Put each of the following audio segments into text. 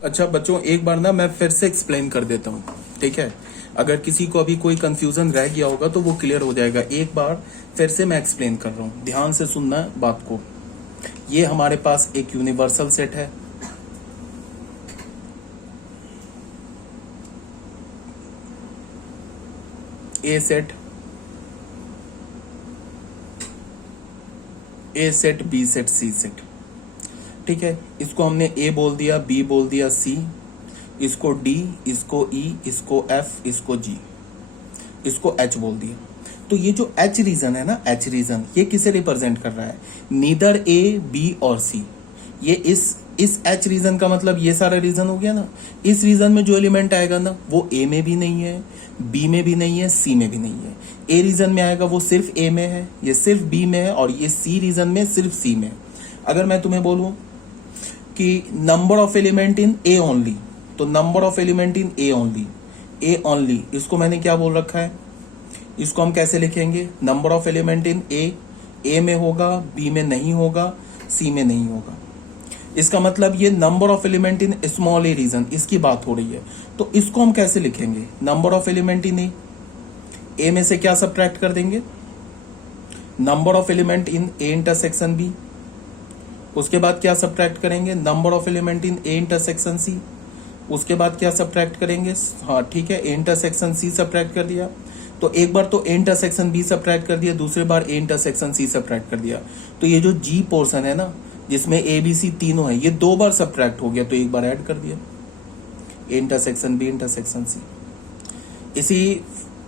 अच्छा बच्चों, एक बार ना मैं फिर से एक्सप्लेन कर देता हूँ, ठीक है। अगर किसी को अभी कोई कंफ्यूजन रह गया होगा तो वो क्लियर हो जाएगा। एक बार फिर से मैं एक्सप्लेन कर रहा हूँ, ध्यान से सुनना बात को। ये हमारे पास एक यूनिवर्सल सेट है, A set, A set, B set, C set, ठीक है। इसको हमने ए बोल दिया, बी बोल दिया, सी, इसको डी, इसको ई, इसको एफ, इसको जी, इसको एच बोल दिया। तो ये जो एच रीजन है ना, एच रीजन, ये किसे रिप्रेजेंट कर रहा है? नीदर ए, बी और सी। ये इस एच रीजन का मतलब ये सारा रीजन हो गया ना। इस रीजन में जो एलिमेंट आएगा ना, वो ए में भी नहीं है, बी में भी नहीं है, सी में भी नहीं है। ए रीजन में आएगा वो सिर्फ ए में है, ये सिर्फ बी में है, और ये सी रीजन में सिर्फ सी में है। अगर मैं तुम्हें बोलूं कि number of element in A only, तो number of element in A only, A only, इसको मैंने क्या बोल रखा है? इसको हम कैसे लिखेंगे? Number of element in A में होगा, बी में नहीं होगा, सी में नहीं होगा। इसका मतलब ये number of element in small a region, इसकी बात हो रही है। तो इसको हम कैसे लिखेंगे? Number of element in A में से क्या सब्ट्रैक्ट कर देंगे? Number of element in A intersection B. उसके बाद क्या सब्ट्रैक्ट करेंगे? Number of element in A intersection C. उसके बाद क्या सब्ट्रैक्ट करेंगे? हाँ ठीक है, ए इंटरसेक्शन सी सब्ट्रैक्ट कर दिया। तो एक बार तो ए इंटरसेक्शन बी सब्ट्रैक्ट कर दिया, दूसरी बार ए इंटरसेक्शन सी सब्ट्रैक्ट कर दिया। तो ये जो जी पोर्शन है ना, जिसमें ए बी सी तीनों है, ये दो बार सब्ट्रैक्ट हो गया, तो एक बार ऐड कर दिया, A intersection B intersection C. इसी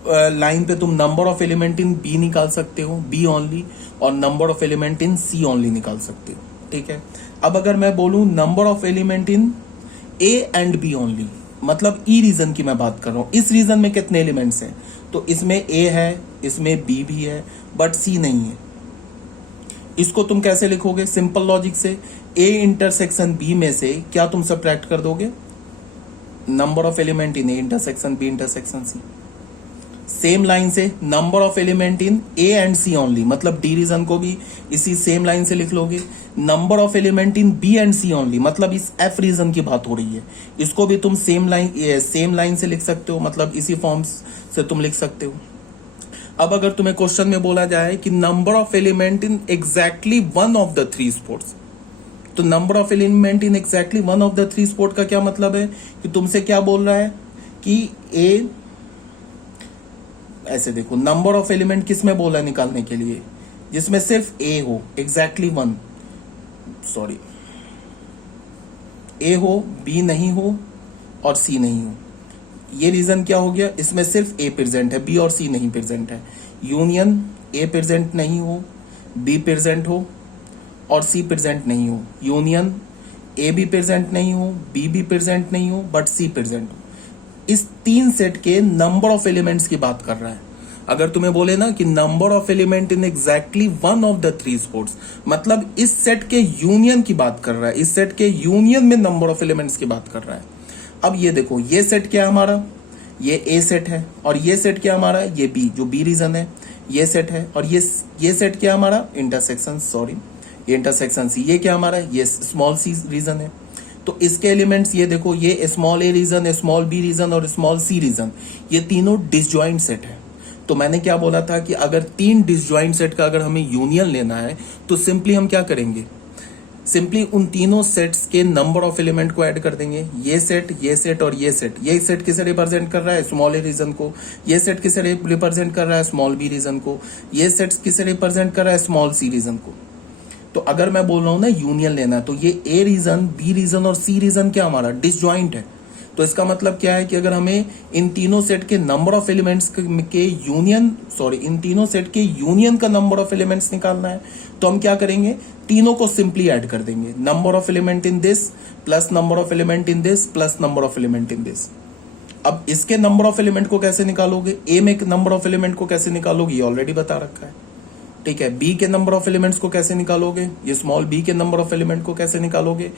लाइन पे तुम number of element in B निकाल सकते हो, बी ओनली, और number of element in C only निकाल सकते हो, ठीक है। अब अगर मैं बोलूं number of element in A and B only, मतलब ई रीजन की मैं बात कर रहा हूं, इस रीजन में कितने एलिमेंट्स हैं? तो इसमें ए है, इसमें बी भी है, बट सी नहीं है। इसको तुम कैसे लिखोगे? सिंपल लॉजिक से, ए इंटरसेक्शन बी में से क्या तुम सब्ट्रैक्ट कर दोगे? Number of element in A intersection B intersection C. Same line से number of element in A and C only, मतलब डी रीजन को भी इसी सेम लाइन से लिख लोगे। Number of element in B and C only, मतलब इस एफ रीजन की बात हो रही है, इसको भी तुम सेम लाइन से लिख सकते हो, मतलब इसी फॉर्म से तुम लिख सकते हो। अब अगर तुम्हें क्वेश्चन में बोला जाए कि number of element in exactly one of the three sports, तो number of element in exactly one of the three sport का क्या मतलब है? कि तुमसे क्या बोल रहा है कि ए, ऐसे देखो, नंबर ऑफ एलिमेंट किस में बोला निकालने के लिए? जिसमें सिर्फ ए हो, एग्जैक्टली वन, सॉरी, ए हो, बी नहीं हो, और सी नहीं हो। ये रीजन क्या हो गया? इसमें सिर्फ ए प्रेजेंट है, बी और सी नहीं प्रेजेंट है। यूनियन ए प्रेजेंट नहीं हो, बी प्रेजेंट हो, और सी प्रेजेंट नहीं हो। यूनियन ए भी प्रेजेंट नहीं हो, बी भी प्रेजेंट नहीं हो, बट सी प्रेजेंट हो। इस तीन सेट के नंबर ऑफ एलिमेंट्स की बात कर रहा है। अगर तुम्हें बोले ना कि number of element in exactly one of the three sports, मतलब इस सेट के यूनियन की बात कर रहा है, इस सेट के यूनियन में नंबर ऑफ एलिमेंट्स की बात कर रहा है। अब ये देखो, ये सेट क्या है हमारा? ये ए सेट है, और ये सेट क्या हमारा? ये बी, जो बी रीजन है, ये सेट है। और ये सेट क्या हमारा? इंटरसेक्शन, सॉरी, ये इंटरसेक्शन सी। ये क्या हमारा? ये स्मॉल सी रीजन है। तो इसके एलिमेंट्स ये देखो, ये small a reason, small B reason और स्मॉल सी रीजन, ये तीनों डिसजॉइंट सेट है। तो मैंने क्या बोला था कि अगर तीन डिसजॉइंट सेट का अगर हमें यूनियन लेना है, तो सिंपली हम क्या करेंगे? सिंपली उन तीनों सेट्स के नंबर ऑफ एलिमेंट को ऐड कर देंगे। ये सेट और ये सेट। ये सेट किसे रिप्रेजेंट कर रहा है? स्मॉल ए रीजन को। ये सेट किसे रिप्रेजेंट कर रहा है? स्मॉल बी रीजन को। ये सेट किसे रिप्रेजेंट कर रहा है? स्मॉल सी रीजन को। तो अगर मैं बोल रहा हूं ना यूनियन लेना, तो ये ए रीजन, बी रीजन और सी रीजन क्या हमारा? डिसजॉइंट है। तो इसका मतलब क्या है कि अगर हमें इन तीनों सेट के नंबर ऑफ एलिमेंट्स के यूनियन, सॉरी, इन तीनों सेट के यूनियन का नंबर ऑफ एलिमेंट्स निकालना है, तो हम क्या करेंगे? तीनों को सिंपली ऐड कर देंगे। Number of element in this plus number of element in this plus number of element in this. अब इसके नंबर ऑफ एलिमेंट को कैसे निकालोगे? ए में नंबर ऑफ एलिमेंट को कैसे निकालोगे? ये ऑलरेडी बता रखा है, ठीक है। बी के नंबर ऑफ एलिमेंट्स को कैसे निकालोगे? ये स्मॉल बी के नंबर ऑफ एलिमेंट को कैसे निकालोगे?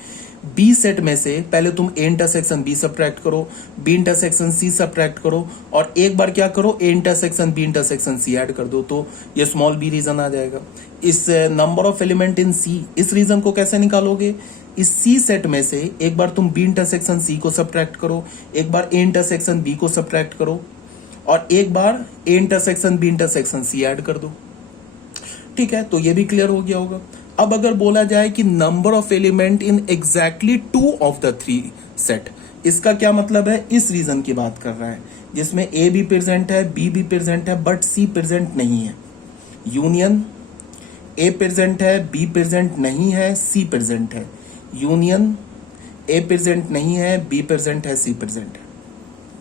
बी सेट में से पहले तुम ए इंटरसेक्शन बी सब्ट्रैक्ट करो, बी इंटरसेक्शन सी सब्ट्रैक्ट करो, और एक बार क्या करो? A intersection B intersection C add कर दो, तो ये स्मॉल बी रीजन आ जाएगा। इस नंबर ऑफ एलिमेंट इन सी, इस रीजन को कैसे निकालोगे? इस सी सेट में से एक बार तुम बी इंटरसेक्शन सी को सब्ट्रैक्ट करो, एक बार ए इंटरसेक्शन बी को सब्ट्रैक्ट करो, और एक बार A intersection B intersection C add कर दो। ठीक है, तो ये भी क्लियर हो गया होगा। अब अगर बोला जाए कि number of element in exactly 2 of the 3 set, इसका क्या मतलब है? इस रीजन की बात कर रहा है जिसमें ए भी प्रेजेंट है, बी भी प्रेजेंट है, बट सी प्रेजेंट नहीं है। यूनियन ए प्रेजेंट है, बी प्रेजेंट नहीं है, सी प्रेजेंट है। यूनियन ए प्रेजेंट नहीं है, बी प्रेजेंट है, सी प्रेजेंट है।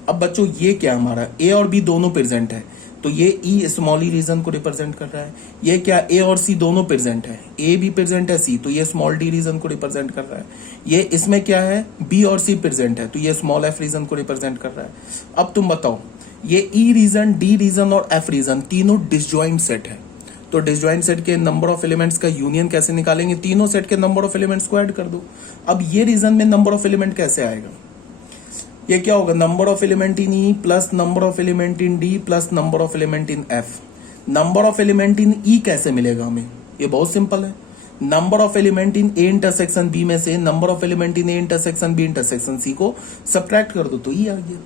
अब बच्चों ये क्या हमारा ए और बी दोनों प्रेजेंट है, तो ये ई स्मॉल ई रीजन को रिप्रेजेंट कर रहा है। ये क्या ए और सी दोनों प्रेजेंट है, ए भी प्रेजेंट है, सी, तो ये स्मॉल डी रीजन को रिप्रेजेंट कर रहा है। ये इसमें क्या है, बी और सी प्रेजेंट है, तो ये स्मॉल एफ रीजन को रिप्रेजेंट कर रहा है। अब तुम बताओ, ये ई रीजन, डी रीजन और एफ रीजन तीनों डिसजॉइंट सेट है, तो डिसजॉइंट सेट के नंबर ऑफ एलिमेंट्स का यूनियन कैसे निकालेंगे? तीनों सेट के नंबर ऑफ एलिमेंट्स को ऐड कर दो। अब ये रीजन में नंबर ऑफ एलिमेंट कैसे आएगा? ये क्या होगा? Number of element in E plus number of element in D plus number of element in F. Number of element in E कैसे मिलेगा हमें? ये बहुत सिंपल है। Number of element in A intersection B में से number of element in A intersection B intersection C को subtract कर दो, तो ई आ गया।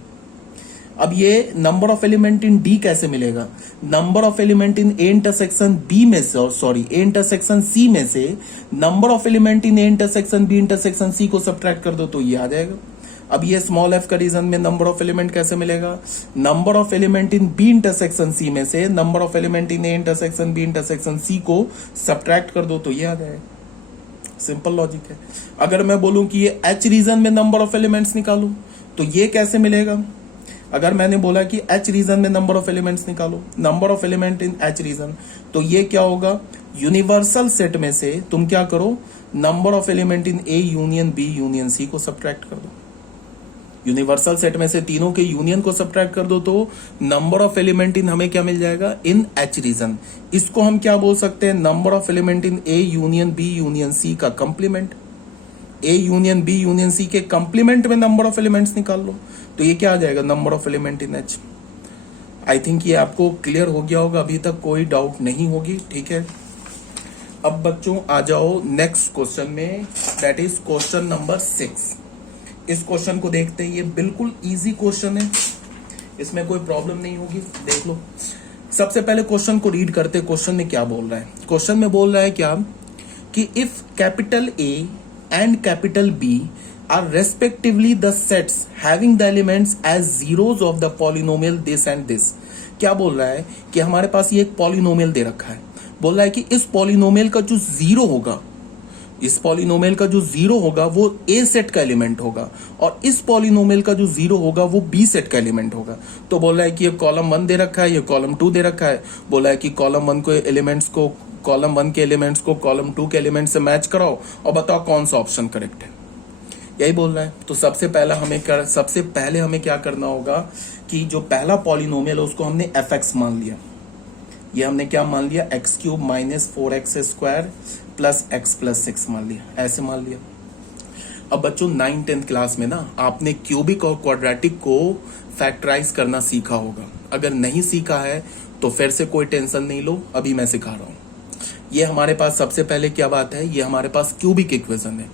अब ये number of element in d कैसे मिलेगा? Number of element in A intersection B में से, सॉरी ए इंटरसेक्शन सी में से number of element in A intersection B intersection C को सब्ट्रैक्ट कर दो, तो ये आ जाएगा। अब ये स्मॉल एफ का रीजन में नंबर ऑफ एलिमेंट कैसे मिलेगा? Number of element in B intersection C में से number of element in A intersection B intersection C को सब्ट्रैक्ट कर दो, तो ये आ जाएगा। सिंपल लॉजिक है। अगर मैं बोलूं कि ये एच रीजन में नंबर ऑफ एलिमेंट्स निकालो, तो ये कैसे मिलेगा? अगर मैंने बोला कि एच रीजन में नंबर ऑफ एलिमेंट्स निकालो, number of element in H region, तो ये क्या होगा? यूनिवर्सल सेट में से तुम क्या करो, number of element in A union B union C को सब्ट्रैक्ट कर दो। यूनिवर्सल सेट में से तीनों के यूनियन को सब्ट्रैक्ट कर दो, तो नंबर ऑफ एलिमेंट इन हमें क्या मिल जाएगा? In H region. इसको हम क्या बोल सकते हैं? Number of element in A union B union C का complement. A union B union C के कंप्लीमेंट में नंबर ऑफ एलिमेंट्स निकाल लो, तो ये क्या आ जाएगा? Number of element in H. I think ये आपको क्लियर हो गया होगा, अभी तक कोई डाउट नहीं होगी। ठीक है, अब बच्चों आ जाओ नेक्स्ट क्वेश्चन में, दैट इज क्वेश्चन नंबर 6। इस क्वेश्चन को देखते हैं, ये बिल्कुल इजी क्वेश्चन है, इसमें कोई प्रॉब्लम नहीं होगी। देख लो, सबसे पहले क्वेश्चन को रीड करते, क्वेश्चन में क्या बोल रहा है। क्वेश्चन में बोल रहा है क्या कि if capital A and capital B are respectively the sets having the elements as zeros of the polynomial this and this. क्या बोल रहा है कि हमारे पास ये एक पॉलिनोमियल दे रखा है, बोल रहा है कि इस पॉलिनोमियल का जो जीरो होगा, इस पॉलिनोमियल का जो जीरो होगा वो ए सेट का एलिमेंट होगा, और इस पॉलिनोमियल का जो जीरो होगा वो बी सेट का एलिमेंट होगा। तो बोल रहा है कि ये कॉलम 1 दे रखा है, ये कॉलम 2 दे रखा है। बोला है कि कॉलम 1 को एलिमेंट्स को, कॉलम 1 के एलिमेंट्स को कॉलम 2 के एलिमेंट से मैच कराओ और बताओ कौन सा ऑप्शन करेक्ट है। यही बोल रहा है। तो सबसे पहले हमें क्या करना होगा कि जो पहला पॉलिनोमियल है उसको हमने एफ एक्स मान लिया। ये हमने क्या मान लिया? X cube minus 4x square plus x plus 6 मान लिया, ऐसे मान लिया। अब बच्चों 9th-10th क्लास में ना आपने क्यूबिक और क्वाड्रेटिक को फैक्टराइज करना सीखा होगा। अगर नहीं सीखा है तो फिर से कोई टेंशन नहीं लो, अभी मैं सिखा रहा हूं। ये हमारे पास सबसे पहले क्या बात है, ये हमारे पास क्यूबिक इक्वेशन है।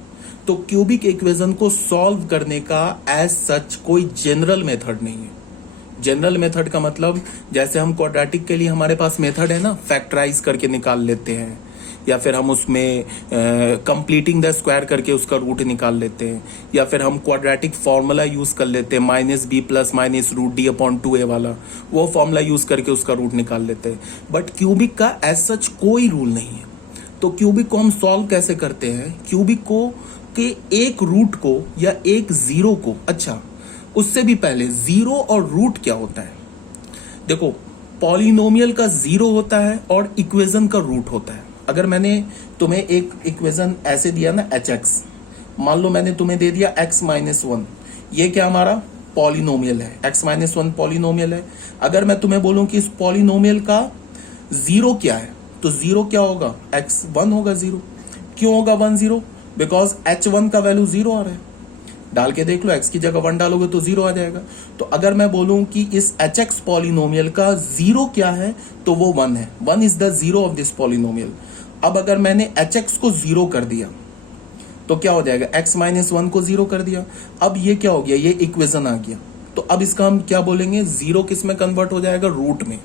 तो क्यूबिक इक्वेशन को सॉल्व करने का एज सच कोई जनरल मेथड नहीं है। जनरल मेथड का मतलब जैसे हम क्वाड्रेटिक के लिए हमारे पास मेथड है ना, फैक्टराइज करके निकाल लेते हैं, या फिर हम उसमें कंप्लीटिंग द स्क्वायर करके उसका रूट निकाल लेते हैं, या फिर हम क्वाड्रेटिक फॉर्मूला यूज कर लेते हैं minus b plus minus root d upon 2a वाला, वो फॉर्मूला यूज करके उसका रूट निकाल लेते हैं। बट क्यूबिक का एज सच कोई रूल नहीं है। तो क्यूबिक को हम सॉल्व कैसे करते हैं? क्यूबिक को के एक रूट को या एक जीरो को, अच्छा उससे भी पहले जीरो और रूट क्या होता है? देखो, पॉलिनोमियल का जीरो होता है और इक्वेशन का रूट होता है। अगर मैंने तुम्हें एक इक्वेशन ऐसे दिया ना hx, मान लो मैंने तुम्हें दे दिया x माइनस 1, ये क्या हमारा पॉलिनोमियल है, x माइनस 1 पॉलिनोमियल है। अगर मैं तुम्हें बोलूं कि इस पॉलिनोमियल का जीरो क्या है, तो जीरो क्या होगा? x 1 होगा जीरो। क्यों होगा 1 0? बिकॉज h1 का वैल्यू जीरो आ रहा है। डाल के देख लो, x की जगह 1 डालोगे तो जीरो आ जाएगा। तो अगर मैं बोलूं कि इस hx पॉलिनोमियल का जीरो क्या है, तो वो 1 है। 1 is the zero of this polynomial. अब अगर मैंने hx को जीरो कर दिया तो क्या हो जाएगा, x माइनस वन को जीरो कर दिया। अब ये क्या हो गया, ये इक्वेशन आ गया। तो अब इसका हम क्या बोलेंगे, जीरो किस में कन्वर्ट हो जाएगा, रूट में।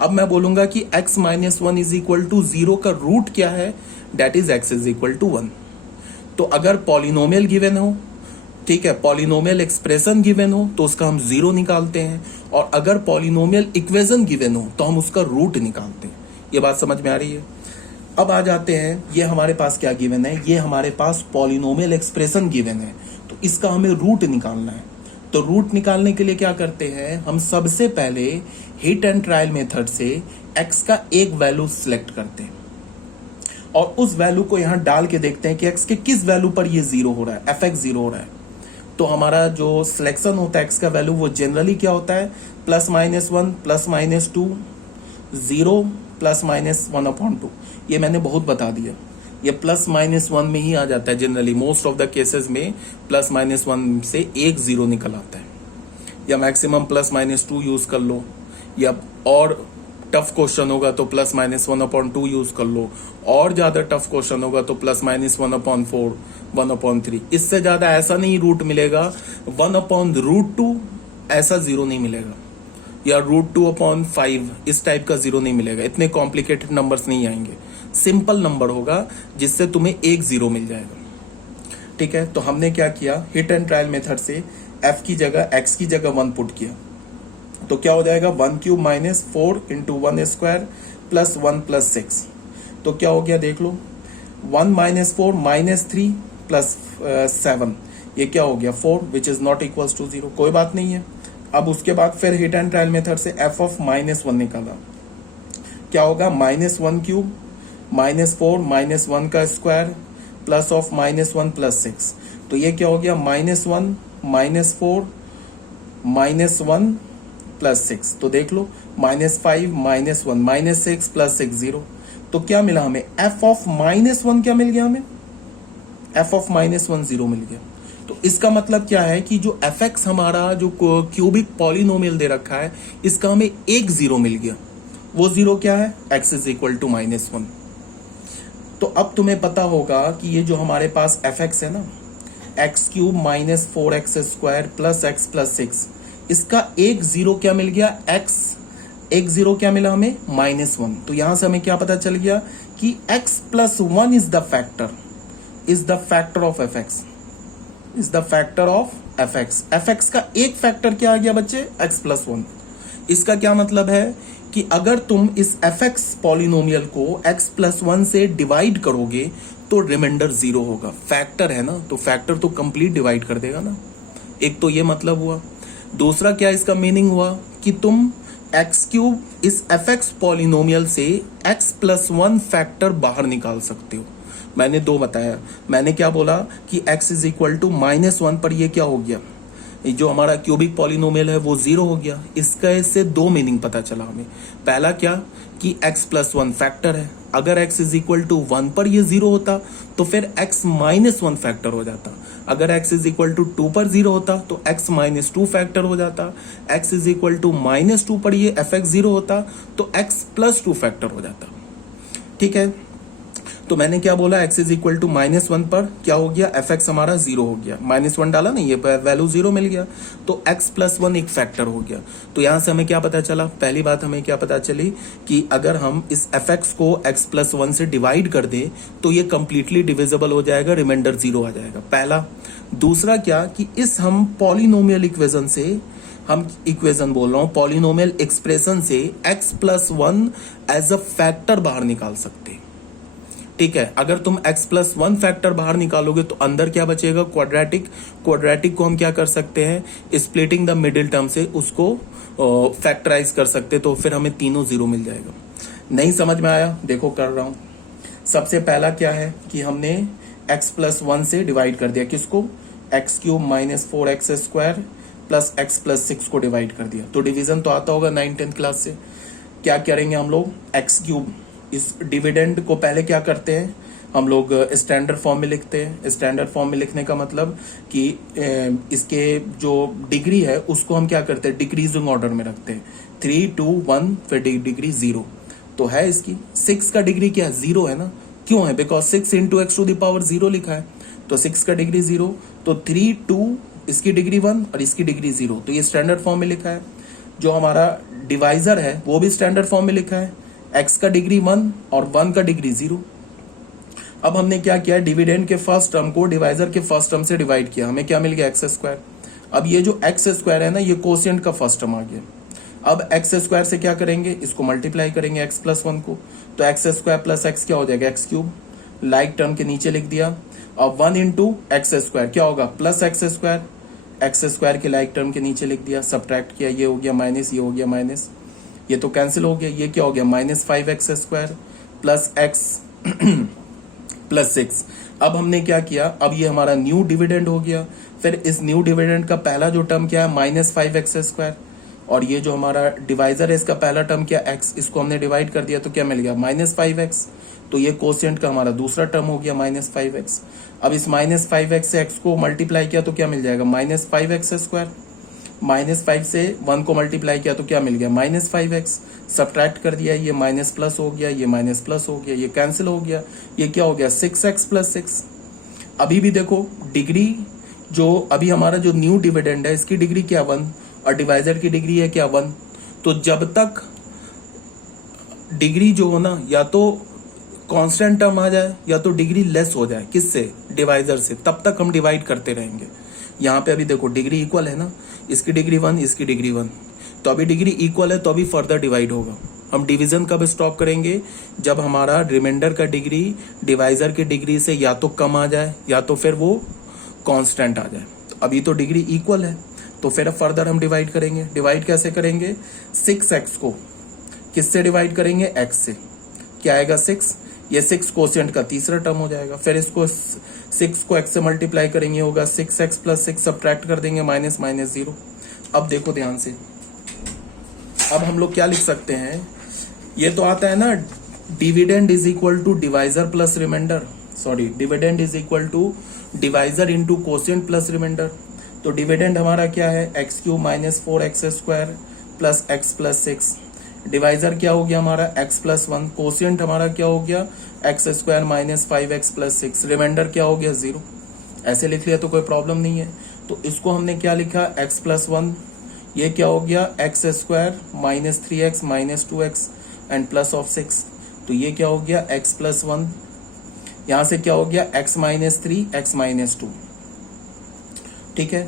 अब मैं बोलूंगा कि x minus one is equal to zero का रूट क्या है, that is x is equal to one. तो अगर पॉलिनोमियल गिवन हो, ठीक है, पॉलिनोमियल एक्सप्रेशन गिवन हो तो उसका हम जीरो निकालते हैं, और अगर पॉलिनोमियल इक्वेशन गिवन हो तो हम उसका रूट निकालते हैं। ये बात समझ में आ रही है। अब आ जाते हैं, ये हमारे पास क्या गिवन है, ये हमारे पास पॉलिनोमियल एक्सप्रेशन गिवन है, तो इसका हमें रूट निकालना है। तो रूट निकालने के लिए क्या करते हैं, हम सबसे पहले हिट एंड ट्रायल मेथड से x का एक वैल्यू सिलेक्ट करते हैं और उस वैल्यू को यहां डाल के देखते हैं कि x के किस वैल्यू पर ये जीरो हो रहा है, fx जीरो हो रहा है। तो हमारा जो सिलेक्शन होता है x का वैल्यू, वो जनरली क्या होता है, plus minus one, plus minus two, zero, plus minus one upon two. ये मैंने बहुत बता दिया, ये प्लस माइनस वन में ही आ जाता है generally, most of the cases में प्लस माइनस वन से एक जीरो निकल आता है, या maximum plus minus two use कर लो, या और टफ क्वेश्चन होगा तो plus minus one upon two use कर लो, और ज्यादा टफ क्वेश्चन होगा तो plus minus one upon four, one upon three. इससे ज्यादा ऐसा नहीं रूट मिलेगा, वन अपॉन रूट टू ऐसा जीरो नहीं मिलेगा, या रूट टू अपॉन फाइव इस टाइप का जीरो नहीं मिलेगा। इतने कॉम्प्लिकेटेड नंबर्स नहीं आएंगे, सिंपल नंबर होगा जिससे तुम्हें एक जीरो मिल जाएगा। ठीक है, तो हमने क्या किया, हिट एंड ट्रायल मेथड से f की जगह x की जगह वन पुट किया, तो क्या हो जाएगा, one cube minus four into one square plus one plus six. तो क्या हो गया देख लो, one minus four minus three plus seven, ये क्या हो गया, four, which is not equals to zero. कोई बात नहीं है। अब उसके बाद फिर हिट एंड ट्रायल मेथड से f ऑफ माइनस वन निकाला, क्या होगा, minus one cube minus four minus one का square plus of minus one plus six. तो ये क्या हो गया, minus one minus four minus one plus six. तो देख लो, minus five minus one minus six plus six zero. तो क्या मिला हमें, f ऑफ माइनस वन क्या मिल गया हमें, f of minus one zero मिल गया। तो इसका मतलब क्या है कि जो fx हमारा जो क्यूबिक पॉलिनोमियल दे रखा है, इसका हमें एक जीरो मिल गया। वो जीरो क्या है, x is equal to minus one. तो अब तुम्हें पता होगा कि ये जो हमारे पास fx है ना, x cube minus four x square plus x plus six, इसका एक जीरो क्या मिल गया, x, एक जीरो क्या मिला हमें, माइनस वन। तो यहां से हमें क्या पता चल गया कि x plus one is the factor of fx, is the factor of fx। fx का एक फैक्टर क्या आ गया बच्चे, x प्लस वन। इसका क्या मतलब है कि अगर तुम इस fx पॉलिनोमियल को x प्लस वन से डिवाइड करोगे तो रिमाइंडर जीरो होगा। फैक्टर है ना, तो फैक्टर तो कंप्लीट डिवाइड कर देगा ना। एक तो ये मतलब हुआ। दूसरा क्या इसका मीनिंग हुआ कि तुम x क्यूब इस fx पॉलिनोमियल से x प्लस वन फैक्टर बाहर निकाल सकते हो। मैंने दो बताया, मैंने क्या बोला कि x is equal to minus one पर ये क्या हो गया, जो हमारा क्यूबिक पॉलिनोमियल है वो जीरो हो गया। इसका इससे दो मीनिंग पता चला हमें। पहला क्या कि x प्लस वन फैक्टर है, अगर x is equal to one पर ये जीरो होता तो फिर x माइनस वन फैक्टर हो जाता। अगर x is equal to two पर जीरो होता तो x माइनस टू फैक्टर हो जाता। x is equal to minus two पर ये fx जीरो होता तो x प्लस टू फैक्टर हो जाता। ठीक है, तो मैंने क्या बोला, x is equal to minus one पर क्या हो गया, fx हमारा जीरो हो गया। माइनस वन डाला नहीं, ये वैल्यू जीरो मिल गया, तो x प्लस वन एक फैक्टर हो गया। तो यहां से हमें क्या पता चला, पहली बात हमें क्या पता चली कि अगर हम इस fx को x प्लस वन से डिवाइड कर दें तो ये कंप्लीटली डिविजिबल हो जाएगा, रिमाइंडर जीरो आ जाएगा, पहला। दूसरा क्या कि इस हम पॉलिनोमियल इक्वेशन से, हम इक्वेशन बोल रहा हूं पॉलिनोमियल एक्सप्रेशन से x plus one as a factor बाहर निकाल सकते। ठीक है, अगर तुम x प्लस वन फैक्टर बाहर निकालोगे तो अंदर क्या बचेगा, क्वाड्रेटिक को हम क्या कर सकते हैं, स्प्लिटिंग द मिडिल टर्म से उसको फैक्टराइज कर सकते, तो फिर हमें तीनों जीरो मिल जाएगा। नहीं समझ में आया, देखो कर रहा हूं। सबसे पहला क्या है कि हमने x प्लस वन से डिवाइड कर दिया, किसको, x cube minus four x square plus x plus six को डिवाइड कर दिया। तो डिवीजन तो आता होगा 9th क्लास से। क्या करेंगे हम लोग, एक्स क्यूब, इस डिविडेंड को पहले क्या करते हैं हम लोग, स्टैंडर्ड फॉर्म में लिखते हैं। स्टैंडर्ड फॉर्म में लिखने का मतलब कि इसके जो डिग्री है उसको हम क्या करते हैं, डिक्रीजिंग ऑर्डर में रखते हैं, 3 2 1 फिर डिग्री 0 तो है इसकी। 6 का डिग्री क्या है, 0 है ना। क्यों है, because 6 into x to the power 0 लिखा है। तो 6 का डिग्री 0, तो 3 2 इसकी डिग्री 1 और इसकी डिग्री 0, तो ये स्टैंडर्ड फॉर्म में लिखा है। जो हमारा डिवाइजर है वो भी स्टैंडर्ड फॉर्म में लिखा है, x का डिग्री 1 और 1 का डिग्री 0। अब हमने क्या किया, डिविडेंड के फर्स्ट टर्म को डिवाइजर के फर्स्ट टर्म से डिवाइड किया, हमें क्या मिल गया एक्स स्क्वायर। अब ये जो एक्स स्क्वायर है ना, ये कोशिएंट का फर्स्ट टर्म आ गया। अब एक्स स्क्वायर से क्या करेंगे, इसको मल्टीप्लाई करेंगे एक्स प्लस 1 को, तो एक्स स्क्वायर प्लस एक्स क्या हो जाएगा, एक्स क्यूब। लाइक टर्म के नीचे लिख दिया। अब 1 इंटू एक्स स्क्वायर क्या होगा, plus x square, x square के लाइक टर्म के नीचे लिख दिया, सब्ट्रैक्ट किया, ये हो गया माइनस, ये हो गया माइनस, ये तो कैंसिल हो गया, ये क्या हो गया minus 5x square plus x plus 6। अब हमने क्या किया, अब ये हमारा न्यू डिविडेंड हो गया। फिर इस न्यू डिविडेंड का पहला जो टर्म क्या है, माइनस 5x स्क्वायर, और ये जो हमारा डिवाइजर है इसका पहला टर्म क्या x, इसको हमने डिवाइड कर दिया तो क्या मिल गया माइनस 5x। तो ये कोशिएंट का हमारा दूसरा टर्म हो गया माइनस 5x। अब इस माइनस 5x से x को मल्टीप्लाई किया तो क्या मिल जाएगा माइनस 5x स्क्वायर। माइनस 5 से 1 को मल्टीप्लाई किया तो क्या मिल गया माइनस 5x। सब्ट्रैक्ट कर दिया, ये माइनस प्लस हो गया, ये माइनस प्लस हो गया, ये कैंसिल हो गया, ये क्या हो गया 6x प्लस 6। अभी भी देखो डिग्री, जो अभी हमारा जो न्यू डिविडेंड है इसकी डिग्री क्या 1 और डिवाइजर की डिग्री है क्या 1। तो जब तक डिग्री जो हो ना, या तो कांस्टेंट टर्म आ जाए या तो डिग्री लेस हो जाए, किससे, डिवाइजर से, तब तक हम डिवाइड करते रहेंगे। यहाँ पे अभी देखो डिग्री इक्वल है ना, इसकी डिग्री 1 इसकी डिग्री 1, तो अभी डिग्री इक्वल है तो अभी फर्दर डिवाइड होगा। हम डिवीजन कब स्टॉप करेंगे, जब हमारा रिमाइंडर का डिग्री डिवाइजर की डिग्री से या तो कम आ जाए या तो फिर वो कांस्टेंट आ जाए। तो अभी तो डिग्री इक्वल है, तो फिर फर्दर हम डिवाइड करेंगे। डिवाइड कैसे करेंगे, 6x को किससे डिवाइड करेंगे, x से, क्या आएगा 6, ये 6 कोशिएंट का तीसरा टर्म हो जाएगा। फिर इसको 6 को x से मल्टीप्लाई करेंगे, होगा 6x प्लस 6, सब्ट्रैक्ट कर देंगे माइनस माइनस 0। अब देखो ध्यान से, अब हम लोग क्या लिख सकते हैं, ये तो आता है ना dividend is equal to divisor plus remainder, sorry dividend is equal to divisor into quotient plus remainder. तो डिविडेंड हमारा क्या है, x cube minus 4x square plus x plus 6। Divisor क्या हो गया हमारा x प्लस 1, कोशिएंट हमारा क्या हो गया x square minus 5x plus 6, remainder क्या हो गया 0। ऐसे लिख लिया तो कोई प्रॉब्लम नहीं है। तो इसको हमने क्या लिखा, x प्लस 1, ये क्या हो गया x square minus 3x minus 2x and plus of 6। तो ये क्या हो गया x प्लस 1, यहां से क्या हो गया x माइनस 3 x माइनस 2, ठीक है।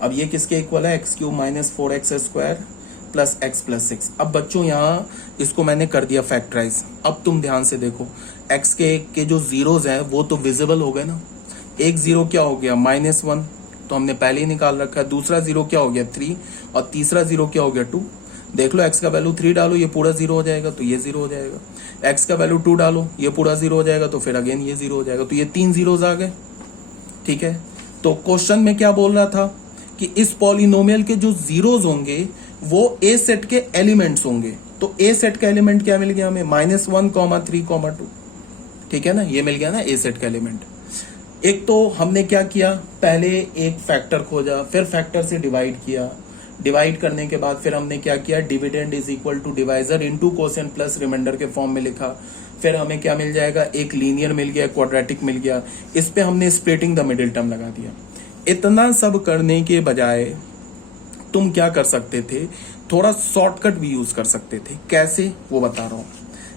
अब ये किसके इक्वल है, x cube minus 4x square plus x plus 6। अब बच्चों यहाँ इसको मैंने कर दिया फैक्टराइज। अब तुम ध्यान से देखो, x के जो जीरोज हैं वो तो विजिबल हो गए ना। एक जीरो क्या हो गया -1, तो हमने पहले ही निकाल रखा है। दूसरा जीरो क्या हो गया 3, और तीसरा जीरो क्या हो गया 2। देख लो x का वैल्यू 3 डालो, ये पूरा 0 हो जाएगा, तो ये 0 हो जाएगा। x का वैल्यू 2 डालो, ये पूरा 0 हो जाएगा, तो फिर अगेन ये 0 हो जाएगा। तो ये 3 जीरोज आ गए, ठीक है। तो क्वेश्चन में क्या बोल रहा था कि इस पॉलिनोमियल के जो जीरोज होंगे वो ए सेट के एलिमेंट्स होंगे। तो ए सेट का एलिमेंट क्या मिल गया हमें, -1, 3, 2, ठीक है ना, ये मिल गया ना ए सेट का एलिमेंट। एक तो हमने क्या किया, पहले एक फैक्टर खोजा, फिर फैक्टर से डिवाइड किया। डिवाइड करने के बाद फिर हमने क्या किया, dividend is equal to divisor into quotient plus remainder के फॉर्म में लिखा। फिर हमें क्या मिल जाएगा, एक लीनियर मिल गया, क्वाड्रेटिक मिल गया। इस पे हमने स्प्लिटिंग द मिडिल टर्म लगा दिया। इतना सब करने के बजाय तुम क्या कर सकते थे, थोड़ा शॉर्टकट भी यूज कर सकते थे। कैसे, वो बता रहा हूं।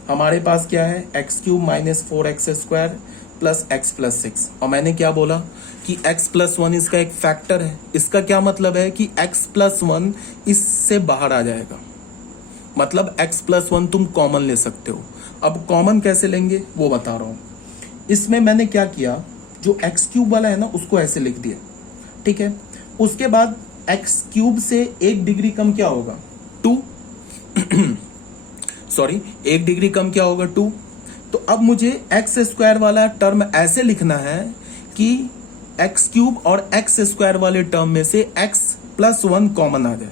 हमारे पास क्या है, x cube minus 4x square plus x plus 6, और मैंने क्या बोला कि x प्लस 1 इसका एक फैक्टर है। इसका क्या मतलब है कि x प्लस 1 इससे बाहर आ जाएगा, मतलब x प्लस 1 तुम कॉमन ले सकते हो। अब कॉमन कैसे लेंगे वो बता रहा हूं। इसमें मैंने क्या किया, जो x क्यूब वाला है ना उसको ऐसे लिख दिया, ठीक है। उसके बाद x क्यूब से 1 डिग्री कम क्या होगा 2 सॉरी 1 डिग्री कम क्या होगा 2। तो अब मुझे एक्स स्क्वायर वाला टर्म ऐसे लिखना है कि एक्स क्यूब और एक्स स्क्वायर वाले टर्म में से एक्स प्लस 1 कॉमन आ जाए।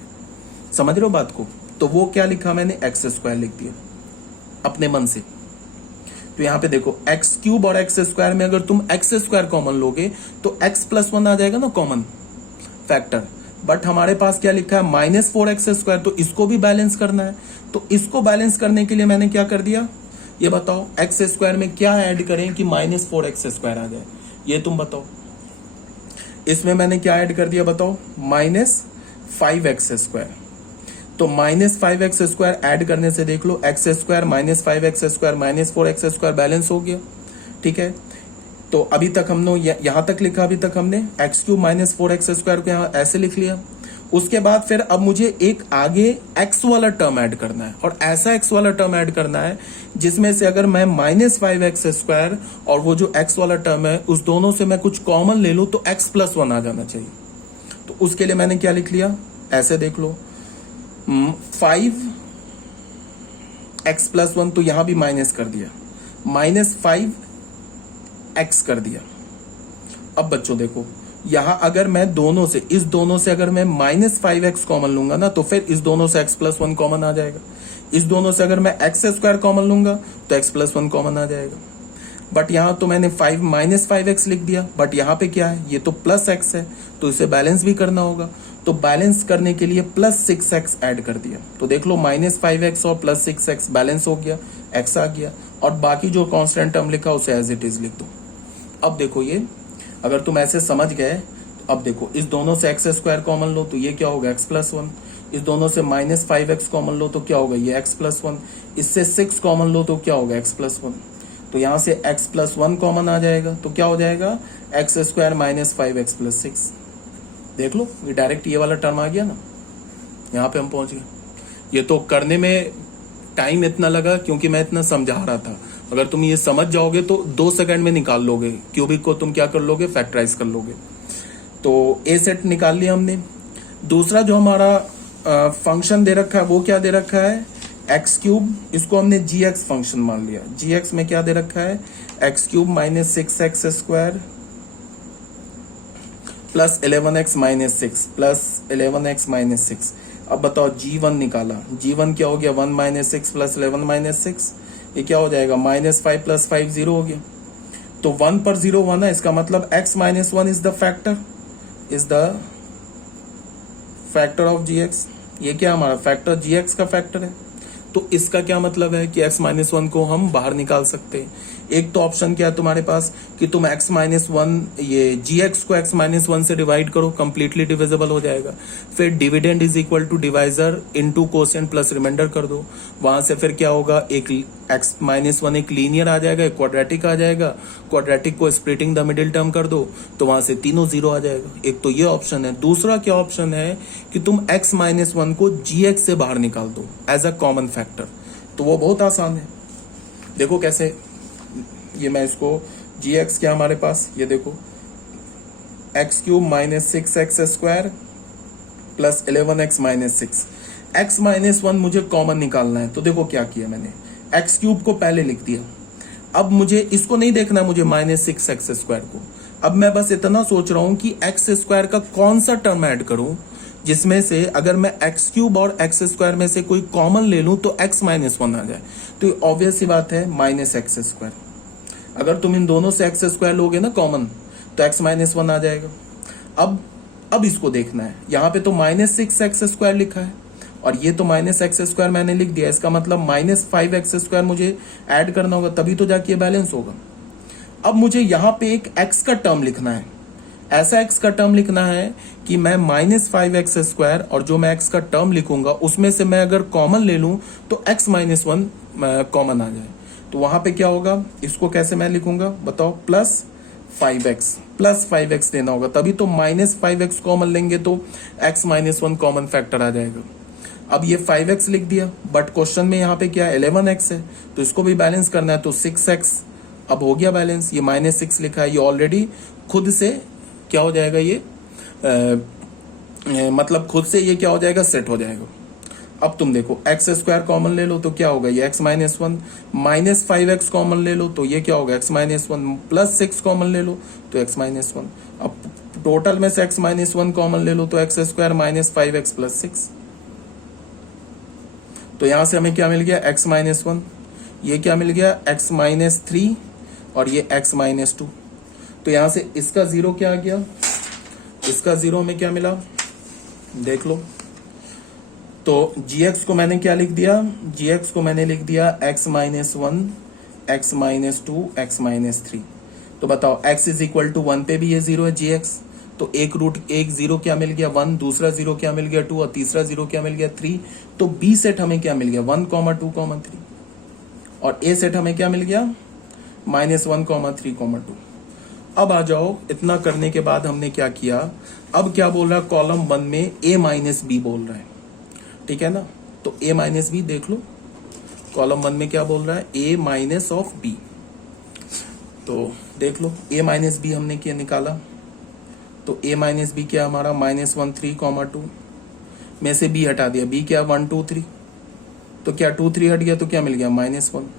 समझ रहे हो बात को। तो वो क्या लिखा मैंने, एक्स स्क्वायर लिख दिया अपने मन से। तो यहां पे देखो एक्स क्यूब और एक्स स्क्वायर में अगर तुम एक्स स्क्वायर कॉमन लोगे तो एक्स प्लस 1 आ जाएगा ना कॉमन फैक्टर। बट हमारे पास क्या लिखा है -4x स्क्वायर, तो इसको भी बैलेंस करना है। तो इसको बैलेंस करने के लिए मैंने क्या कर दिया, ये बताओ एक्स स्क्वायर में क्या ऐड करें कि -4x स्क्वायर आ जाए, ये तुम बताओ। इसमें मैंने क्या ऐड कर दिया बताओ, -5x²। तो -5x² ऐड करने से देख लो, x² -5x² -4x² बैलेंस हो गया। ठीक है, तो अभी तक हमने यहां तक लिखा, अभी तक हमने x³ -4x² को यहां ऐसे लिख लिया। उसके बाद फिर अब मुझे एक आगे x वाला टर्म ऐड करना है, और ऐसा x वाला टर्म ऐड करना है जिसमें से अगर मैं -5x² और वो जो x वाला टर्म है उस दोनों से मैं कुछ कॉमन ले लूं तो x+1 आ जाना चाहिए। तो उसके लिए मैंने क्या लिख लिया, ऐसे देख लो, 5x+1, तो यहां भी माइनस कर दिया, -5x कर दिया। अब बच्चों देखो, यहां अगर मैं दोनों से, इस दोनों से अगर मैं -5x कॉमन लूंगा ना, तो फिर इस दोनों से x+1 कॉमन आ जाएगा। इस दोनों से अगर मैं x² कॉमन लूंगा तो x+1 कॉमन आ जाएगा। बट यहां तो मैंने -5x लिख दिया, बट यहां पे क्या है, ये तो +x है, तो इसे बैलेंस भी करना होगा। तो बैलेंस करने के लिए +6x ऐड कर दिया। तो देख लो, -5x और +6x बैलेंस हो गया, x आ गया, और बाकी जो कांस्टेंट टर्म लिखा उसे एज इट इज लिख दो। अब देखो, ये अगर तुम ऐसे समझ गए तो अब देखो, इस दोनों से x² कॉमन लो तो ये क्या होगा, x+1। इस दोनों से -5x कॉमन लो तो क्या होगा, ये x+1। इससे 6 कॉमन लो तो क्या होगा, x+1। तो यहां से x+1 कॉमन आ जाएगा, तो क्या हो जाएगा, x² -5x + 6। देख लो, ये डायरेक्ट ये वाला टर्म आ गया ना, यहां पे हम पहुंच गए। ये तो करने में टाइम इतना लगा क्योंकि मैं इतना समझा रहा था। अगर तुम ये समझ जाओगे तो 2 सेकंड में निकाल लोगे, क्यूबिक को तुम क्या कर लोगे, फैक्टराइज कर लोगे। तो ए सेट निकाल लिया हमने। दूसरा जो हमारा फंक्शन दे रखा है वो क्या दे रखा है, x³, इसको हमने gx फंक्शन मान लिया। gx में क्या दे रखा है, x³ -6x² plus 11x -6 plus 11x -6। अब बताओ, g1 निकाला, g1 क्या हो गया, 1 - 6 प्लस 11 - 6, ये क्या हो जाएगा, -5 + 5 0 हो गया। तो 1 पर 0 1 है, इसका मतलब x - 1 is the factor of gx। ये क्या हमारा फैक्टर, gx का फैक्टर है। तो इसका क्या मतलब है कि x - 1 को हम बाहर निकाल सकते हैं। एक तो ऑप्शन क्या है तुम्हारे पास कि तुम x - 1, ये gx को x - 1 से डिवाइड करो, कंप्लीटली डिविजिबल हो जाएगा। फिर dividend is equal to divisor into quotient plus remainder कर दो। वहां से फिर क्या होगा, एक x - 1 एक लीनियर आ जाएगा, एक क्वाड्रेटिक आ जाएगा। क्वाड्रेटिक को स्प्लिटिंग द मिडिल टर्म कर दो तो वहां से तीनों 0 आ जाएगा। एक तो ये ऑप्शन है। दूसरा क्या ऑप्शन है कि तुम x - 1 को gx से बाहर निकाल दो एज अ कॉमन फैक्टर। तो वो बहुत आसान है। देखो कैसे, ये मैं इसको gx क्या हमारे पास, ये देखो, x³ -6x² plus 11x -6। x - 1 मुझे कॉमन निकालना है, तो देखो क्या किया मैंने, x³ को पहले लिख दिया। अब मुझे इसको नहीं देखना, मुझे -6x² को। अब मैं बस इतना सोच रहा हूं कि x² का कौन सा टर्म ऐड करूं जिसमें से अगर मैं x³ और x² में से कोई कॉमन ले लूं तो x - 1 आ जाए। तो ऑब्वियस सी बात है, -x²। अगर तुम इन दोनों से x² लोगे ना कॉमन तो x - 1 आ जाएगा। अब इसको देखना है, यहाँ पे तो -6x² लिखा है और ये तो -x² मैंने लिख दिया। इसका मतलब -5x² मुझे ऐड करना होगा, तभी तो जाके बैलेंस होगा। अब मुझे यहाँ पे एक x का टर्म लिखना है, ऐसा x का टर्म लिखना है कि मैं -5x² और जो मैं x का टर्म लिखूंगा उसमें से मैं अगर कॉमन ले लूं तो x - 1 कॉमन आ जाए। तो वहां पे क्या होगा, इसको कैसे मैं लिखूंगा बताओ, +5x देना होगा, तभी तो -5x कॉमन लेंगे तो x - 1 कॉमन फैक्टर आ जाएगा। अब ये 5x लिख दिया, बट क्वेश्चन में यहाँ पे क्या है, 11x है, तो इसको भी बैलेंस करना है, तो 6x अब हो गया बैलेंस। ये -6 लिखा है, ये ऑलरेडी खुद से क्या हो जाएगा, ये मतलब खुद से ये क्या हो जाएगा, सेट हो जाएगा। अब तुम देखो, x² कॉमन ले लो तो क्या होगा, ये x - 1, -5x कॉमन ले लो तो ये क्या होगा, x - 1, +6 कॉमन ले लो तो x - 1। अब टोटल में से x - 1 कॉमन ले लो तो x² -5x + 6। तो यहां से हमें क्या मिल गया, x - 1, ये क्या मिल गया, x - 3 और ये x - 2। तो यहां से इसका 0 क्या आ गया, इसका 0 में क्या मिला, देख लो। तो gx को मैंने क्या लिख दिया, gx को मैंने लिख दिया x - 1, x - 2, x - 3। तो बताओ x = 1 पे भी ये 0 है gx, तो एक रूट एक जीरो क्या मिल गया 1, दूसरा जीरो क्या मिल गया 2 और तीसरा जीरो क्या मिल गया 3। तो बी सेट हमें क्या मिल गया 1, 2, 3 और ए सेट हमें क्या मिल गया -1, 3, 2। अब आ जाओ, इतना करने के बाद हमने क्या किया, अब क्या बोल रहा है कॉलम 1 में a माइनस बी बोल रहा है, ठीक है ना। तो a माइनस बी देख लो, कॉलम 1 में क्या बोल रहा है a माइनस ऑफ बी। तो देख लो a माइनस बी हमने क्या निकाला, तो a माइनस बी क्या हमारा -1, 3, 2 में से b हटा दिया, b क्या 1, 2, 3, तो क्या 2, 3 हट गया तो क्या मिल गया -1।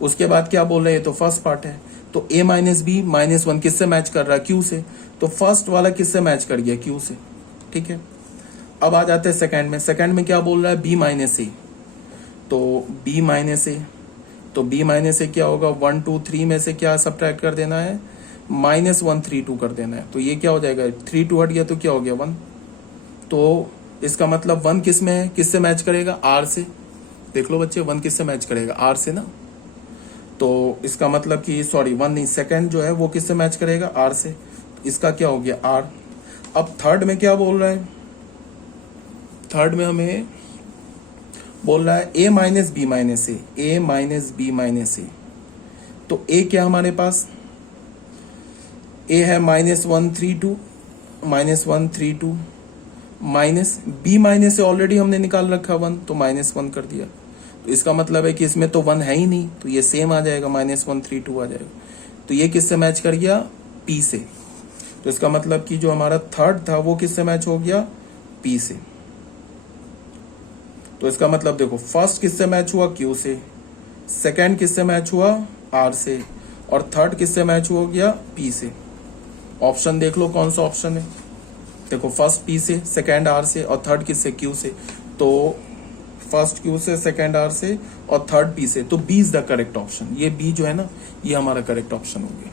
उसके बाद क्या बोल रहे हैं, तो फर्स्ट पार्ट है, तो a माइनस बी -1 किससे मैच कर रहा है q से, तो फर्स्ट वाला किससे मैच कर गया q से, ठीक है। अब आ जाते हैं सेकंड में, सेकंड में क्या बोल रहा है b माइनस ए, तो b माइनस ए, तो b माइनस ए क्या होगा 1, 2, 3 में से क्या सब्ट्रैक्ट कर देना है -1, 3, 2 कर देना है, तो ये क्या हो जाएगा 3, 2 हट गया तो क्या हो गया 1। तो इसका मतलब 1 किस में है, किससे मैच करेगा r से, देख लो बच्चे 1 किससे मैच करेगा r से ना, तो इसका मतलब कि सॉरी 1 नहीं, सेकंड जो है वो किससे मैच करेगा r से, इसका क्या हो गया r। अब थर्ड में क्या बोल रहा है, थर्ड में हमें बोल रहा है a minus B minus A, a minus B minus A, तो a क्या हमारे पास a है -1, 3, 2, -1, 3, 2 माइनस b माइनस से ऑलरेडी हमने निकाल रखा 1, तो -1 कर दिया, तो इसका मतलब है कि इसमें तो 1 है ही नहीं, तो ये सेम आ जाएगा -1, 3, 2 आ जाएगा, तो ये किससे मैच कर गया p से, तो इसका मतलब कि जो हमारा थर्ड था वो किससे मैच हो गया p से। तो इसका मतलब देखो फर्स्ट किससे मैच हुआ q से, सेकंड किससे मैच हुआ r से, और थर्ड किससे मैच हो गया p से। ऑप्शन देख लो कौन सा ऑप्शन है, देखो फर्स्ट p से, सेकंड r से और थर्ड किससे q से, तो फर्स्ट q से, सेकंड r से और थर्ड p से, तो b is the correct option, ये b जो है ना ये हमारा करेक्ट ऑप्शन हो गया,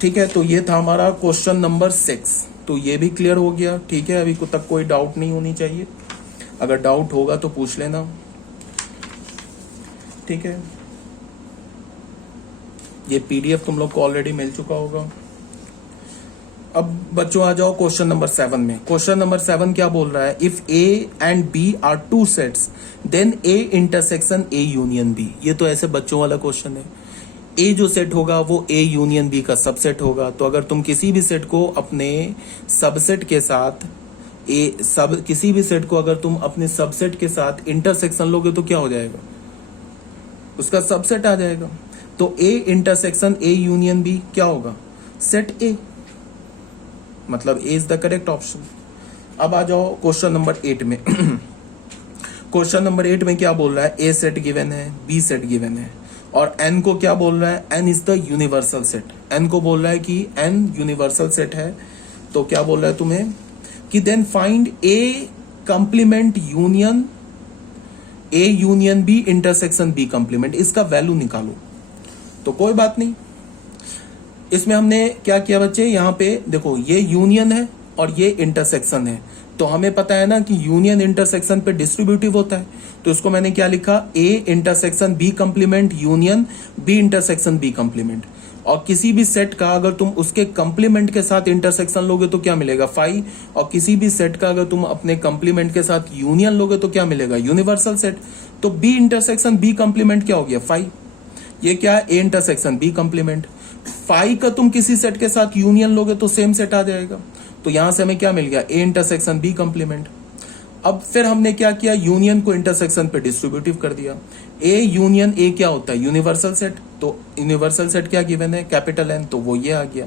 ठीक है। तो ये था हमारा क्वेश्चन नंबर 6, तो ये भी क्लियर हो गया, ठीक है। अभी तक कोई डाउट नहीं होनी चाहिए, अगर डाउट होगा तो पूछ लेना, ठीक है। ये पीडीएफ तुम लोग को ऑलरेडी मिल चुका होगा। अब बच्चों आ जाओ क्वेश्चन नंबर 7 में। क्वेश्चन नंबर 7 क्या बोल रहा है, if A and B are two sets then A intersection A union B. ये तो ऐसे बच्चों वाला क्वेश्चन है, ए जो सेट होगा वो ए यूनियन बी का सबसेट होगा। तो अगर तुम किसी भी सेट को अपने सबसेट के साथ किसी भी सेट को अगर तुम अपने सबसेट के साथ इंटरसेक्शन लोगे तो क्या हो जाएगा, उसका सबसेट आ जाएगा। तो A intersection A union B क्या होगा, सेट ए, मतलब A is the correct option. अब आ जाओ क्वेश्चन नंबर 8 में। क्वेश्चन नंबर 8 में क्या बोल रहा है, ए सेट गिवन है, बी सेट गिवन है, और एन को क्या बोल रहा है, N is the universal set. N को बोल रहा है कि एन यूनिवर्सल सेट है, तो क्या बोल रहा है तुम्हें कि then find A complement union A union B intersection B complement, इसका वैल्यू निकालो। तो कोई बात नहीं, इसमें हमने क्या किया बच्चे, यहाँ पे देखो ये यूनियन है और ये इंटरसेक्शन है, तो हमें पता है ना कि यूनियन इंटरसेक्शन पे डिस्ट्रीब्यूटिव होता है, तो इसको मैंने क्या लिखा, A intersection B complement union B intersection B complement. और किसी भी सेट का अगर तुम उसके कंप्लीमेंट के साथ इंटरसेक्शन लोगे तो क्या मिलेगा 5, और किसी भी सेट का अगर तुम अपने कंप्लीमेंट के साथ यूनियन लोगे तो क्या मिलेगा यूनिवर्सल सेट। तो बी इंटरसेक्शन बी कंप्लीमेंट क्या हो गया 5, ये क्या है ए इंटरसेक्शन बी कंप्लीमेंट। 5 का तुम किसी सेट के साथ यूनियन लोगे तो सेम सेट आ जाएगा, तो यहां से हमें क्या मिल गया ए इंटरसेक्शन बी कंप्लीमेंट। अब फिर हमने क्या किया, यूनियन को इंटरसेक्शन पे डिस्ट्रीब्यूटिव कर दिया। ए यूनियन ए क्या होता है यूनिवर्सल सेट, तो यूनिवर्सल सेट क्या गिवन है कैपिटल एन, तो वो ये आ गया।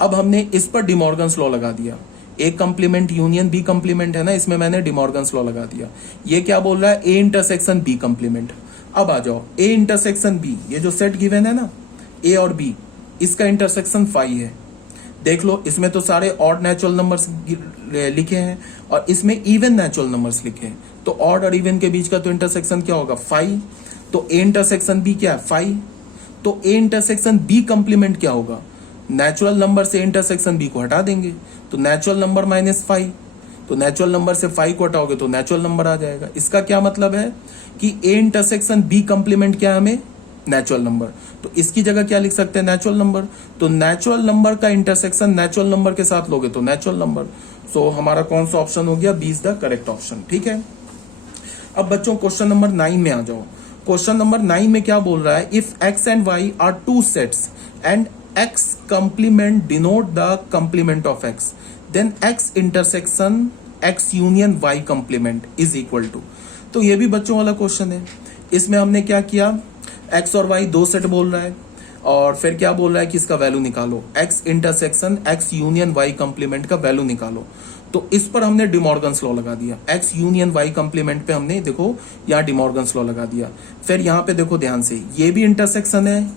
अब हमने इस पर डिमॉर्गन्स लॉ लगा दिया, ए कंप्लीमेंट यूनियन बी कंप्लीमेंट है ना, इसमें मैंने डिमॉर्गन्स लॉ लगा दिया। ये क्या बोल रहा है ए इंटरसेक्शन बी कंप्लीमेंट। अब आ जाओ ए इंटरसेक्शन बी, ये जो सेट गिवन है ना ए और बी, इसका इंटरसेक्शन 5 है। देख लो इसमें तो सारे ऑड नेचुरल नंबर्स लिखे हैं और इसमें इवन नेचुरल नंबर्स लिखे हैं, तो ऑड और इवन के बीच का तो इंटरसेक्शन क्या होगा 5, तो ए इंटरसेक्शन बी क्या है 5, तो ए इंटरसेक्शन बी कंप्लीमेंट क्या होगा, नेचुरल नंबर से इंटरसेक्शन बी को हटा देंगे, तो नेचुरल नंबर -5, तो नेचुरल नंबर से 5 को हटाओगे तो नेचुरल नंबर आ जाएगा। इसका क्या मतलब है कि ए इंटरसेक्शन बी कंप्लीमेंट क्या हमें नेचुरल नंबर। तो इसकी जगह क्या लिख सकते हैं, नेचुरल नंबर। तो नेचुरल नंबर का इंटरसेक्शन नेचुरल नंबर के साथ लोगे तो नेचुरल नंबर। सो हमारा कौन सा ऑप्शन हो गया, B is the correct option. ठीक है, अब बच्चों क्वेश्चन नंबर 9 में आ जाओ। क्वेश्चन नंबर 9 में क्या बोल रहा है, if X and Y are two sets and X complement denote the complement of X, then X intersection X union Y complement is equal to. तो ये भी बच्चों वाला क्वेश्चन है। इसमें हमने क्या किया, एक्स और वाई दो सेट बोल रहा है और फिर क्या बोल रहा है कि इसका वैल्यू निकालो, X intersection X union Y complement का वैल्यू निकालो। तो इस पर हमने डिमॉर्गन्स लॉ लगा दिया, एक्स यूनियन वाई कंप्लीमेंट पे हमने देखो यहाँ डिमॉर्गन्स लॉ लगा दिया। फिर यहाँ पे देखो ध्यान से, ये भी इंटरसेक्शन है,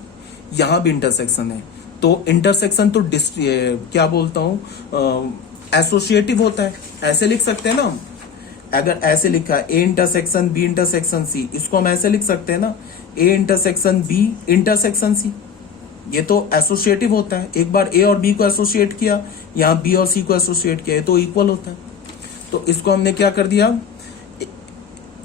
यहाँ भी इंटरसेक्शन है। तो इंटरसेक्शन तो क्या बोलता हूँ, एसोसिएटिव होता है, ऐसे लिख सकते हैं ना हम। अगर ऐसे लिखा है A intersection B intersection C, इसको हम ऐसे लिख सकते हैं ना, A intersection B intersection C. ये तो एसोसिएटिव होता है, एक बार ए और बी को एसोसिएट किया, यहाँ बी और सी को एसोसिएट किया, ये तो इक्वल होता है। तो इसको हमने क्या कर दिया,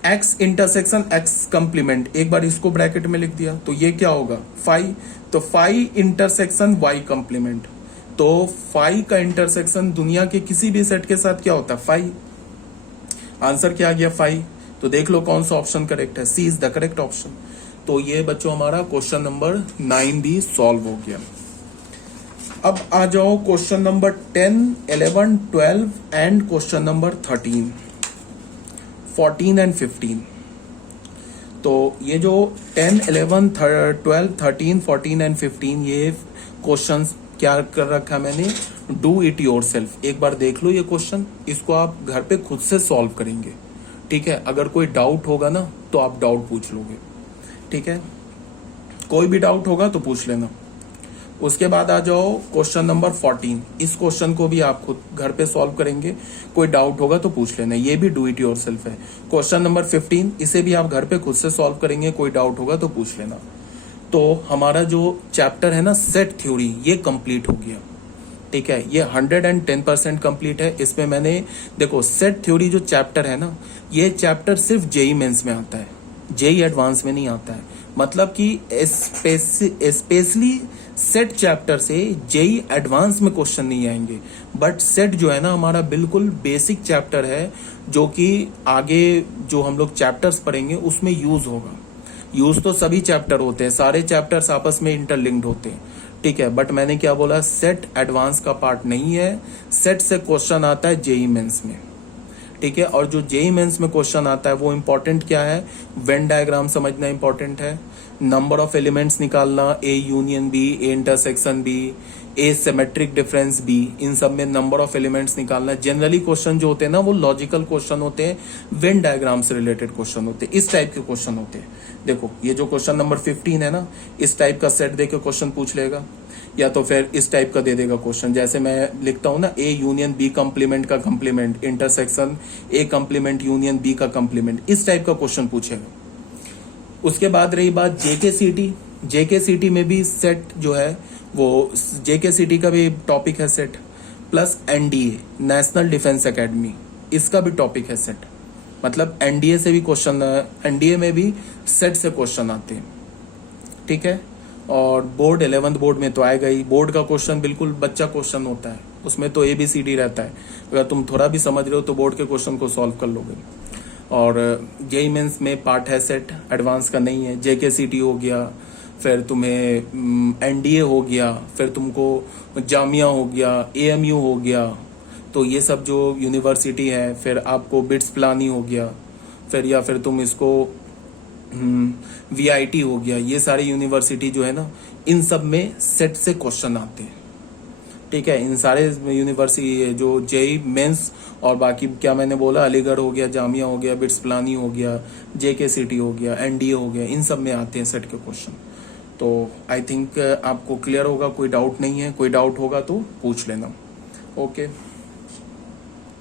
एक्स इंटरसेक्शन एक्स कंप्लीमेंट, एक बार इसको ब्रैकेट में लिख दिया, तो ये क्या होगा फाई। तो फाई इंटरसेक्शन वाई कंप्लीमेंट, तो फाई का इंटरसेक्शन दुनिया के किसी भी सेट के साथ क्या होता है, फाई। आंसर क्या आ गया, फाई। तो देख लो कौन सा ऑप्शन करेक्ट है, सी इज द करेक्ट ऑप्शन। तो ये बच्चों हमारा क्वेश्चन नंबर 9 भी सॉल्व हो गया। अब आ जाओ question number 10, 11, 12 and question number 13, 14 and 15। तो ये जो 10, 11, 12, 13, 14 एंड 15 ये क्वेश्चंस क्या कर रखा है मैंने, डू इट योर सेल्फ। एक बार देख लो ये क्वेश्चन, इसको आप घर पे खुद से सॉल्व करेंगे। ठीक है, अगर कोई डाउट होगा ना तो आप डाउट पूछ लोगे। ठीक है, कोई भी डाउट होगा तो पूछ लेना। उसके बाद आ जाओ क्वेश्चन नंबर 14, इस क्वेश्चन को भी आप खुद घर पे सॉल्व करेंगे, कोई डाउट होगा तो पूछ लेना, ये भी डू इट योरसेल्फ है। क्वेश्चन नंबर 15, इसे भी आप घर पे खुद से सॉल्व करेंगे, कोई डाउट होगा तो पूछ लेना। तो हमारा जो चैप्टर है ना सेट थ्योरी, ये कंप्लीट हो गया। ठीक है, ये 110% कंप्लीट है। इसमें मैंने देखो सेट थ्योरी जो चैप्टर है ना, ये चैप्टर सिर्फ जेई मेंस में आता है, जेई एडवांस में नहीं आता है। मतलब कि स्पेशली सेट चैप्टर से जेई एडवांस में क्वेश्चन नहीं आएंगे, बट सेट जो है ना हमारा बिल्कुल बेसिक चैप्टर है, जो कि आगे जो हम लोग चैप्टर्स पढ़ेंगे उसमें यूज होगा। यूज तो सभी चैप्टर होते हैं, सारे चैप्टर्स आपस में इंटरलिंक्ड होते हैं। ठीक है, बट मैंने क्या बोला, सेट एडवांस का पार्ट नहीं है, सेट से क्वेश्चन आता है जेई मेंस में। ठीक है, और जो जेई मेंस में क्वेश्चन आता है वो इंपॉर्टेंट क्या है, वेन डायग्राम समझना इंपॉर्टेंट है, नंबर ऑफ एलिमेंट्स निकालना, A union B, A intersection B, A symmetric difference B, इन सब में नंबर ऑफ एलिमेंट्स निकालना। जनरली क्वेश्चन जो होते हैं ना वो लॉजिकल क्वेश्चन होते हैं, वेन डायग्राम से रिलेटेड क्वेश्चन होते हैं, इस टाइप के क्वेश्चन होते हैं। देखो ये जो क्वेश्चन नंबर 15 है ना, इस टाइप का सेट देके क्वेश्चन पूछ लेगा, या तो फिर इस टाइप का दे देगा क्वेश्चन, जैसे मैं लिखता हूं ना, ए यूनियन बी कंप्लीमेंट का complement intersection A complement union B का कंप्लीमेंट, इस टाइप का क्वेश्चन पूछेगा। उसके बाद रही बात जेकेसीटी, जेकेसीटी में भी सेट जो है वो जेकेसीटी का भी टॉपिक है set, plus NDA national defence academy, इसका भी टॉपिक है सेट। मतलब एनडीए से भी क्वेश्चन, एनडीए में भी सेट से क्वेश्चन आते हैं। ठीक है, और बोर्ड 11th बोर्ड में तो आएगा ही, बोर्ड का क्वेश्चन बिल्कुल बच्चा क्वेश्चन होता है, उसमें तो ABCD रहता है। अगर तुम थोड़ा भी समझ रहे हो तो बोर्ड के क्वेश्चन को सॉल्व कर लोगे। और जेई मेंस में पार्ट है सेट, एडवांस का नहीं है। जेकेसीटी हो गया, फिर तुम्हें एनडीए हो गया, फिर तुमको जामिया हो गया, AMU हो गया, तो ये सब जो यूनिवर्सिटी है, फिर आपको बिट्स प्लानी हो गया, फिर या फिर तुम इसको VIT हो गया, ये सारी यूनिवर्सिटी जो है ना, इन सब में सेट से क्वेश्चन आते हैं। ठीक है, इन सारे यूनिवर्सिटी जो जेई मेंस और बाकी क्या मैंने बोला, अलीगढ़ हो गया, जामिया हो गया, बिट्स प्लानी हो गया, JKCT हो गया, NDA हो गया, इन सब में आते हैं सेट के क्वेश्चन। तो आई थिंक आपको क्लियर होगा, कोई डाउट नहीं है, कोई डाउट होगा तो पूछ लेना। ओके।